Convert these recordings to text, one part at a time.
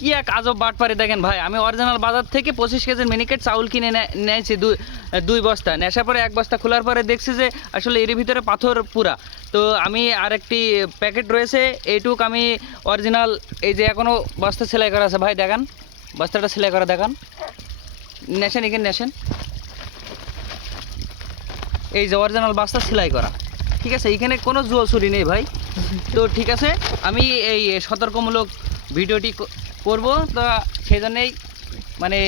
কি এক আজব বাট পারে দেখেন ভাই। আমি অরিজিনাল বাজার থেকে পঁচিশ কেজির মিনিকেট চাউল কিনে নিয়েছি দুই দুই বস্তা। নেশার পরে এক বস্তা খোলার পরে দেখছি যে আসলে এর ভিতরে পাথর পুরা। তো আমি আরেকটি প্যাকেট রয়েছে, এইটুক আমি অরিজিনাল এই যে এখনও বস্তা সেলাই করা আছে। ভাই, দেখান। বস্তাটা সেলাই করা দেখান। নেশান, এখানে নেশান। এই যে অরিজিনাল বস্তা সেলাই করা। ঠিক আছে, এখানে কোনো জুয়ো ছুরি নেই ভাই। তো ঠিক আছে, আমি এই সতর্কমূলক ভিডিওটি করব, তো সেই জন্যেই মানে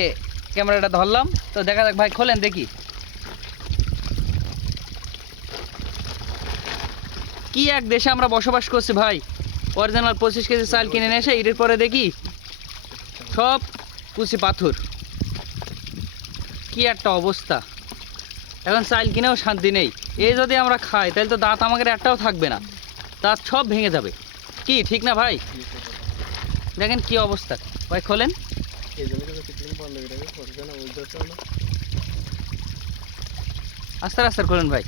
ক্যামেরাটা ধরলাম। তো দেখা যাক, ভাই, খোলেন দেখি। কি এক দেশে আমরা বসবাস করছি, ভাই? অরিজিনাল পঁচিশ কেজি চাল কিনে নিয়ে এসে এর পরে দেখি। সব কুচি পাথর। কি একটা অবস্থা। এখন চাল কিনেও শান্তি নেই। এই যদি আমরা খাই, তাহলে তো দাঁত আমাদের একটাও থাকবে না। দাঁত সব ভেঙে যাবে। কি, ঠিক না, ভাই? দেখেন কি অবস্থা। ভাই, খোলেন। আস্তে আস্তে খোলেন ভাই।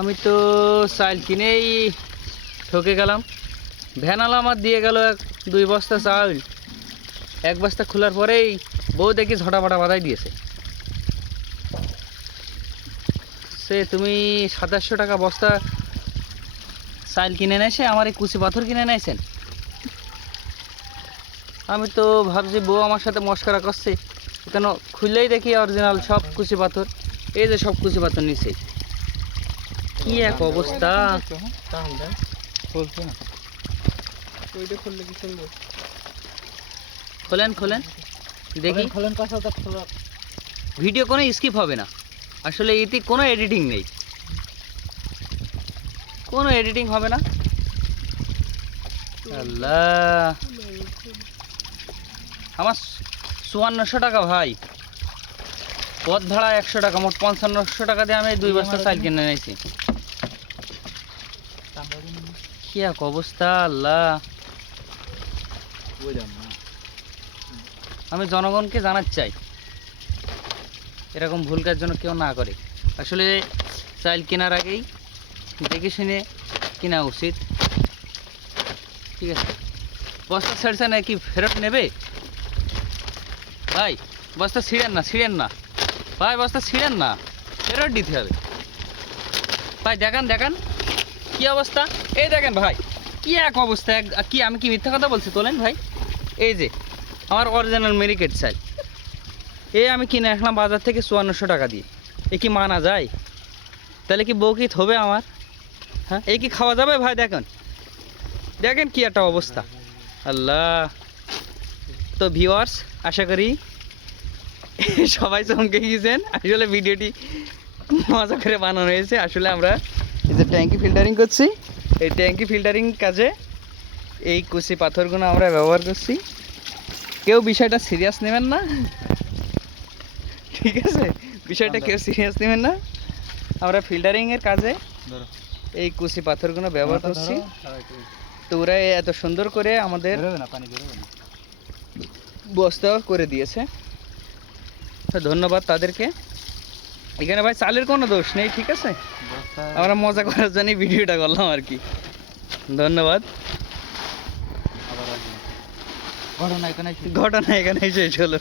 আমি তো চাল কিনেই ঠকে গেলাম। ভ্যানালা আমার দিয়ে গেল এক, দুই বস্তা চাল। এক বস্তা খোলার পরেই বউ দেখি ঝটাপটা বাধাই দিয়েছে। সে তুমি সাতাশশো টাকা বস্তা চাল কিনে নেছে আমার এই কুচি পাথর কিনে নিয়েছেন আমি তো ভাবছি বউ আমার সাথে মস্করা করছে কেন খুললেই দেখি অরিজিনাল সব কুচি পাথর এই যে সব কুচি পাথর নিচে কি এক অবস্থা। খোলেন খোলেন। দেখি। খোলেন ভিডিও কোনো স্কিপ হবে না। আসলে এতে কোনো এডিটিং নেই। কোনো এডিটিং হবে না। আমার চুয়ান্নশো টাকা ভাই। পথ ভাড়া একশো টাকা, মোট পঞ্চান্নশো টাকা দিয়ে আমি দুই বস্তা চাল কিনে নিয়েছি কি এক অবস্থা, আল্লাহ। আমি জনগণকে জানাতে চাই। এরকম ভুল কাজ যেন কেউ না করে। আসলে চাল কেনার আগেই দেখে শুনে কেনা উচিত। ঠিক আছে। বস্তা ছেড়ছে না কি ফেরত নেবে? ভাই, বস্তা ছিঁড়েন না ছিঁড়েন না। ভাই, বস্তা ছিঁড়েন না। ফেরত দিতে হবে। ভাই, দেখান দেখান। কি অবস্থা? এই দেখেন ভাই, কি এক অবস্থা, এক কি, আমি কি মিথ্যা কথা বলছি তোলেন ভাই? এই যে, আমার অরিজিনাল মেরিকেট চাই। এ আমি কিনে আসলাম বাজার থেকে চুয়ান্নশো টাকা দিয়ে। এ কি মানা যায়? তাহলে কি বউ হবে আমার? হ্যাঁ? এই কি খাওয়া যাবে ভাই দেখেন? দেখেন কি একটা অবস্থা। আল্লাহ। তো ভিউয়ার্স আশা করি সবাই চমকে গিয়েছেন। আসলে ভিডিওটি মজা করে বানানো হয়েছে। আসলে আমরা এই যে ট্যাঙ্কি ফিল্টারিং করছি। এই ট্যাঙ্কি ফিল্টারিং কাজে এই কুচি পাথরগুলো আমরা ব্যবহার করছি। কেউ বিষয়টা সিরিয়াস নেবেন না। ঠিক আছে? বিষয়টা কেউ সিরিয়াস নেবেন না। আমরা ফিল্টারিংয়ের কাজে ধরো। এই কুচি পাথরগুলো ব্যবহার করছি। তো ওরা এত সুন্দর করে আমাদের বস্তা করে দিয়েছে। ধন্যবাদ তাদেরকে। এখানে ভাই চালের কোনো দোষ নেই ঠিক আছে? আমরা মজা করার জন্যই ভিডিওটা করলাম আর কি। ধন্যবাদ। ঘটনা এখানে ঘটনা এখানে শেষ হলো।